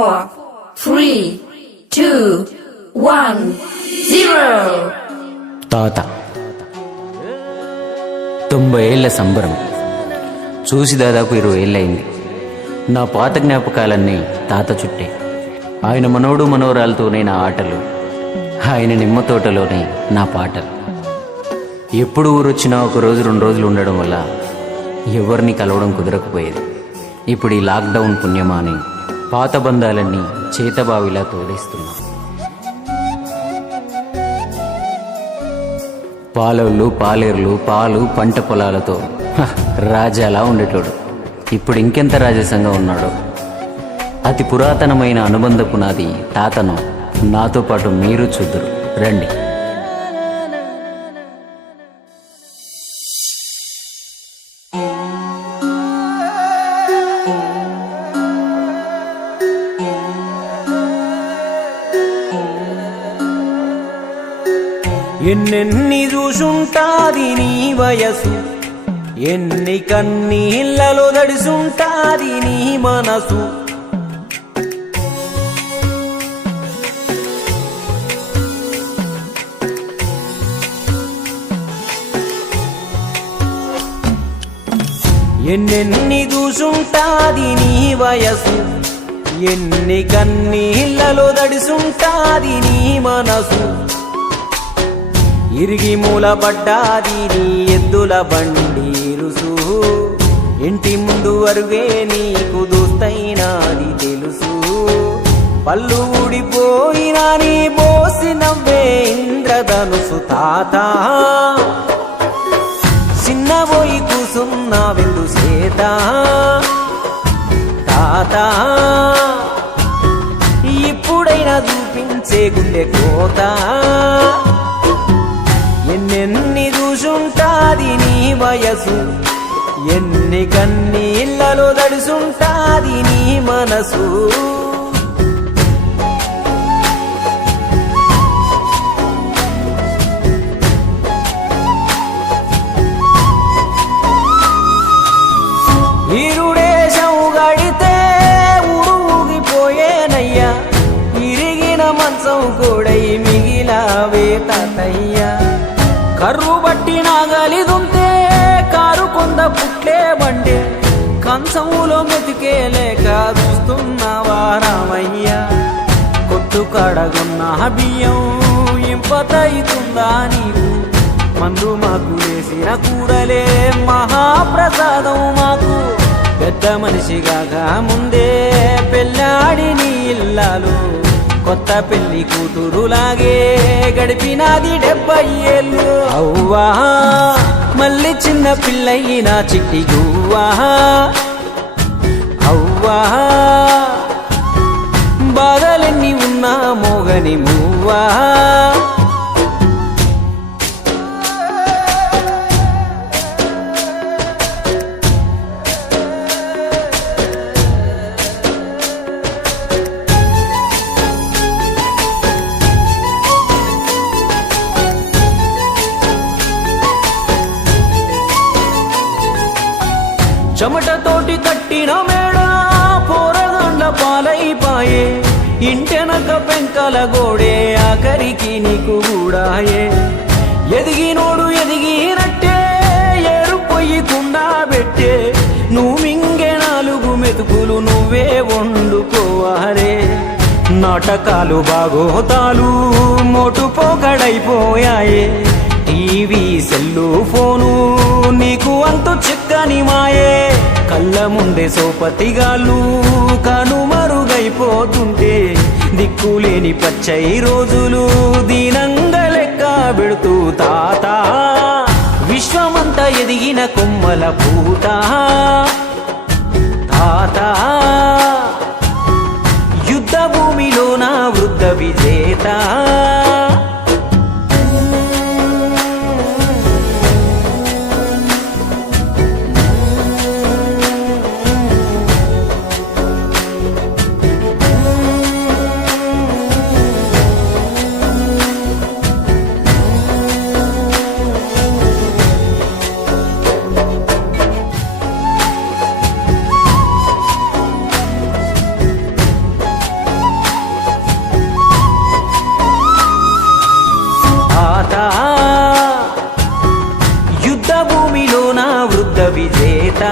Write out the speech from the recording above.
3, 2, 1, 0. తాత 90 ఏళ్ల సంబరం చూసి దాదాపు 20 ఏళ్ళయింది. నా పాత జ్ఞాపకాలన్నీ తాత చుట్టే. ఆయన మనోడు మనోరాలతోనే నా ఆటలు, ఆయన నిమ్మ తోటలోనే నా పాటలు. ఎప్పుడు ఊరొచ్చినా 1 రోజు 2 రోజులు ఉండడం వల్ల ఎవరిని కలవడం కుదరకపోయేది. ఇప్పుడు ఈ లాక్డౌన్ పుణ్యమా అని పాత బంధాలన్నీ చేతబావిలా తోడేస్తున్నా. పాలవులు, పాలేర్లు, పాలు, పంట పొలాలతో రాజాలా ఉండేటోడు ఇప్పుడు ఇంకెంత రాజసంగా ఉన్నాడో. అతి పురాతనమైన అనుబంధ పునాది తాతను నాతో పాటు మీరు చూద్దురు రండి. ఎన్నెన్ని చూసుంటాది నీ వయసు, ఎన్ని కన్నీళ్ళలో దడిసుంటాది నీ మనసు. ఎన్నెన్ని చూసుంటాది నీ వయసు, ఎన్ని కన్నీళ్ళలో దడిసుంటాది నీ మనసు. ఇరిగి మూలపడ్డాది నీ ఎద్దుల బండి రుసు, ఇంటి ముందు అరుగే నీకు దోస్తైనాది తెలుసు. పళ్ళు ఊడిపోయినా నీ బోసి నవ్వే ఇంద్రధనుసు. తాత చిన్నబోయి కూసున్నా వెందు సేత. తాత ఇప్పుడైనా చూపించే గుండె కోత. ఎన్నెన్ని చూసుంటాది నీ వయసు, ఎన్ని కన్నీళ్ళలో దడిసుంటాది నీ మనసు. ఈరుడేశం గడితే ఊగిపోయేనయ్యా, ఇరిగిన మంచం కూడై మిగిలావే తాతయ్యా. కర్రు బట్టి నాగలిదుంటే కారు కొంద పుట్లే బండే, కంచములో మెతికేలేక చూస్తున్నావా రామయ్య. కొట్టు కడగున్న బియ్యం ఇంపతైతుందా నీకు, మందు మాకు వేసిన కూరలే మహాప్రసాదం మాకు. పెద్ద మనిషిగా ముందే పెళ్ళాడి నీ ఇల్లాలు, కొత్త పెళ్లి కూతురులాగే గడిపినాది 70 ఏళ్ళు. అవ్వా మళ్ళీ చిన్న పిల్లయిన చిట్టి గువ్వా. అవ్వా బాధలెన్ని ఉన్నా మోగని మువ్వా. చెమటతోటి కట్టిన మేడ పోరగాండ్ల పాలైపాయే, ఇంటెనక పెంకల గోడే ఆఖరికి నీకు కూడాయే. ఎదిగినోడు ఎదిగినట్టే ఏరు పొయ్యికుండా పెట్టే, నువ్వు మింగే 4 మెతుకులు నువ్వే వండుకోవాలే. నాటకాలు బాగోతాలు మోటు పోకడైపోయాయే, టీవీ సెల్లు ఫోను నీకు అంతు చిక్కని మాయే. కళ్ళ ముందే సోపతిగాళ్ళు కనుమరుగైపోతుంటే, దిక్కులేని పచ్చయి రోజులు దీనంగా లెక్క పెడుతూ. తాత విశ్వమంతా ఎదిగిన కొమ్మల పూత. తాత యుద్ధ భూమిలో నా వృద్ధ విజేత. విజేత